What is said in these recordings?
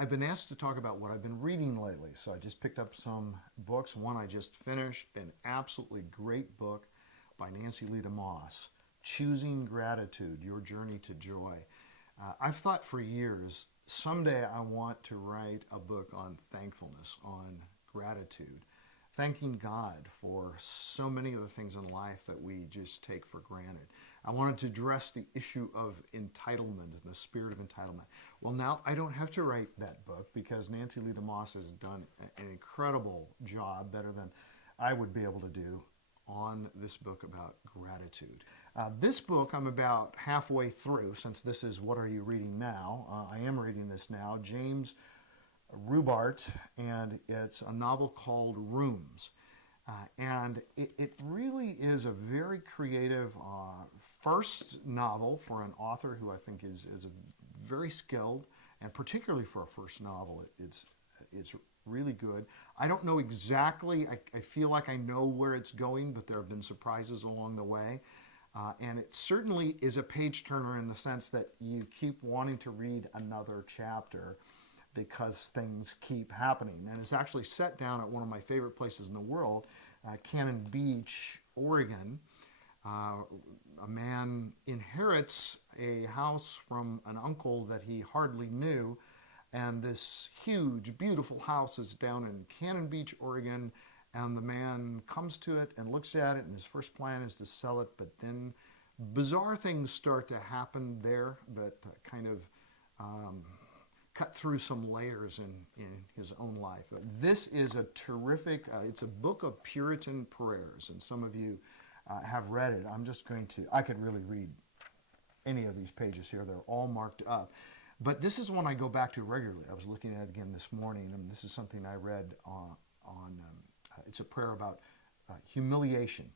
I've been asked to talk about what I've been reading lately, so I just picked up some books. One I just finished, an absolutely great book by Nancy Lee DeMoss, Choosing Gratitude, Your Journey to Joy. I've thought for years, someday I want to write a book on thankfulness, on gratitude, thanking God for so many of the things in life that we just take for granted. I wanted to address the issue of entitlement and the spirit of entitlement. Well, now I don't have to write that book because Nancy Lee DeMoss has done an incredible job, better than I would be able to do, on this book about gratitude. This book I'm about halfway through, since this is What Are You Reading Now? I am reading this now, James Rubart, and it's a novel called Rooms. And it really is a very creative first novel for an author who I think is very skilled, and particularly for a first novel, it's really good. I don't know exactly, I feel like I know where it's going, but there have been surprises along the way. And it certainly is a page turner in the sense that you keep wanting to read another chapter because things keep happening. And it's actually set down at one of my favorite places in the world, Cannon Beach, Oregon. A man inherits a house from an uncle that he hardly knew, and this huge, beautiful house is down in Cannon Beach, Oregon, and the man comes to it and looks at it, and his first plan is to sell it, but then bizarre things start to happen there that kind of cut through some layers in his own life. This is a terrific, it's a book of Puritan prayers, and some of you have read it. I'm just going to, I could really read any of these pages here. They're all marked up. But this is one I go back to regularly. I was looking at it again this morning, and this is something I read it's a prayer about humiliation.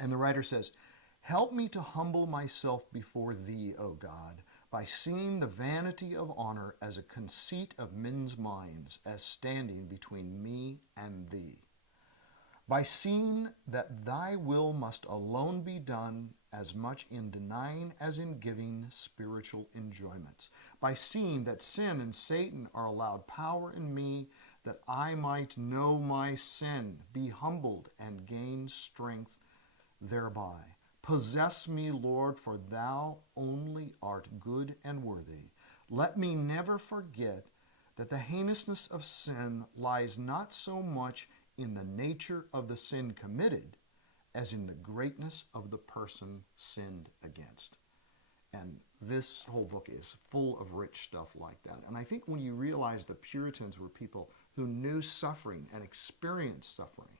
And the writer says, "Help me to humble myself before thee, O God, by seeing the vanity of honor as a conceit of men's minds, as standing between me and thee. By seeing that thy will must alone be done, as much in denying as in giving spiritual enjoyments. By seeing that sin and Satan are allowed power in me, that I might know my sin, be humbled, and gain strength thereby. Possess me, Lord, for thou only art good and worthy. Let me never forget that the heinousness of sin lies not so much in the nature of the sin committed as in the greatness of the person sinned against." And this whole book is full of rich stuff like that. And I think when you realize the Puritans were people who knew suffering and experienced suffering,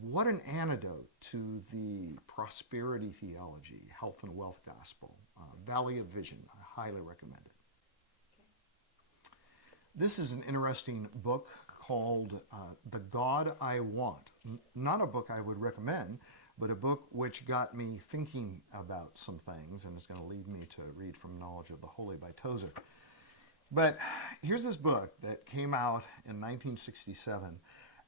what an antidote to the prosperity theology, health and wealth gospel, Valley of Vision. I highly recommend it. This is an interesting book called The God I Want. Not a book I would recommend, but a book which got me thinking about some things, and is going to lead me to read from Knowledge of the Holy by Tozer. But here's this book that came out in 1967,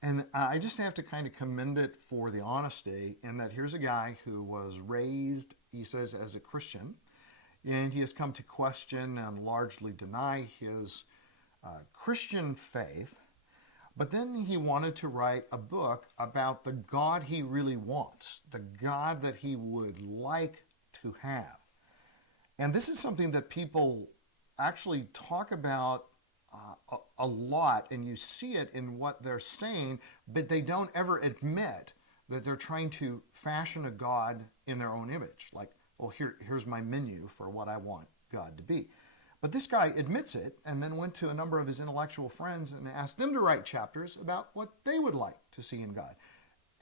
and I just have to kind of commend it for the honesty in that here's a guy who was raised, he says, as a Christian, and he has come to question and largely deny his Christian faith, but then he wanted to write a book about the God he really wants, the God that he would like to have. And this is something that people actually talk about a lot, and you see it in what they're saying, but they don't ever admit that they're trying to fashion a God in their own image. Like, well, here's my menu for what I want God to be. But this guy admits it, and then went to a number of his intellectual friends and asked them to write chapters about what they would like to see in God,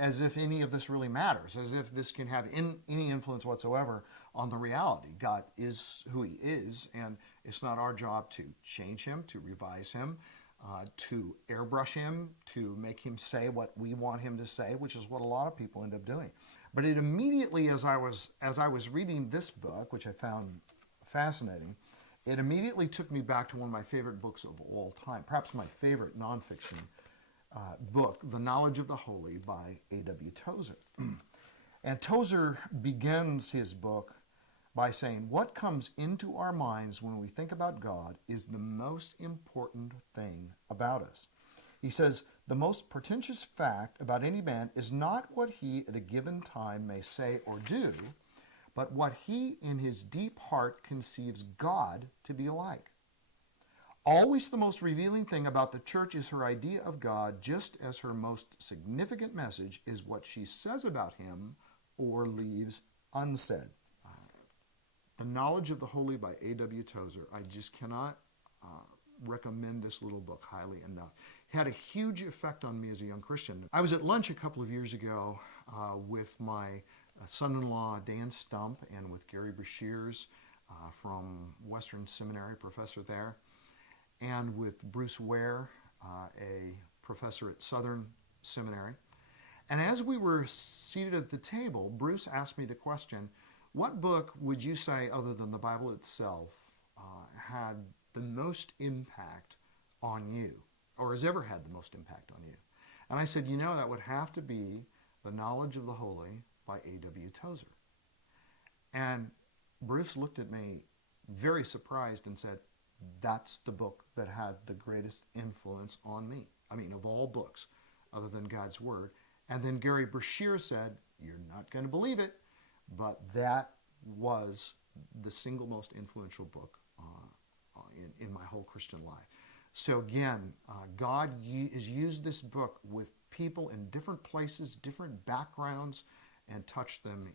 as if any of this really matters, as if this can have any influence whatsoever on the reality. God is who he is, and it's not our job to change him, to revise him, to airbrush him, to make him say what we want him to say, which is what a lot of people end up doing. But it immediately, as I was reading this book, which I found fascinating, it immediately took me back to one of my favorite books of all time, perhaps my favorite nonfiction book, The Knowledge of the Holy by A.W. Tozer. And Tozer begins his book by saying what comes into our minds when we think about God is the most important thing about us. He says, the most pretentious fact about any man is not what he at a given time may say or do, but what he in his deep heart conceives God to be like. Always the most revealing thing about the church is her idea of God, just as her most significant message is what she says about him or leaves unsaid. The Knowledge of the Holy by A.W. Tozer. I just cannot recommend this little book highly enough. It had a huge effect on me as a young Christian. I was at lunch a couple of years ago with my son-in-law Dan Stump and with Gary Brashears from Western Seminary, professor there, and with Bruce Ware, a professor at Southern Seminary. And as we were seated at the table, Bruce asked me the question, what book would you say, other than the Bible itself, had the most impact on you, or has ever had the most impact on you? And I said, that would have to be The Knowledge of the Holy by A.W. Tozer. And Bruce looked at me very surprised and said, that's the book that had the greatest influence on me. I mean, of all books, other than God's Word. And then Gary Brashear said, you're not going to believe it, but that was the single most influential book in my whole Christian life. So again, God has used this book with people in different places, different backgrounds, and touched them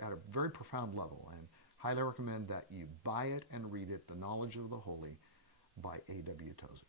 at a very profound level. And highly recommend that you buy it and read it, The Knowledge of the Holy by A.W. Tozer.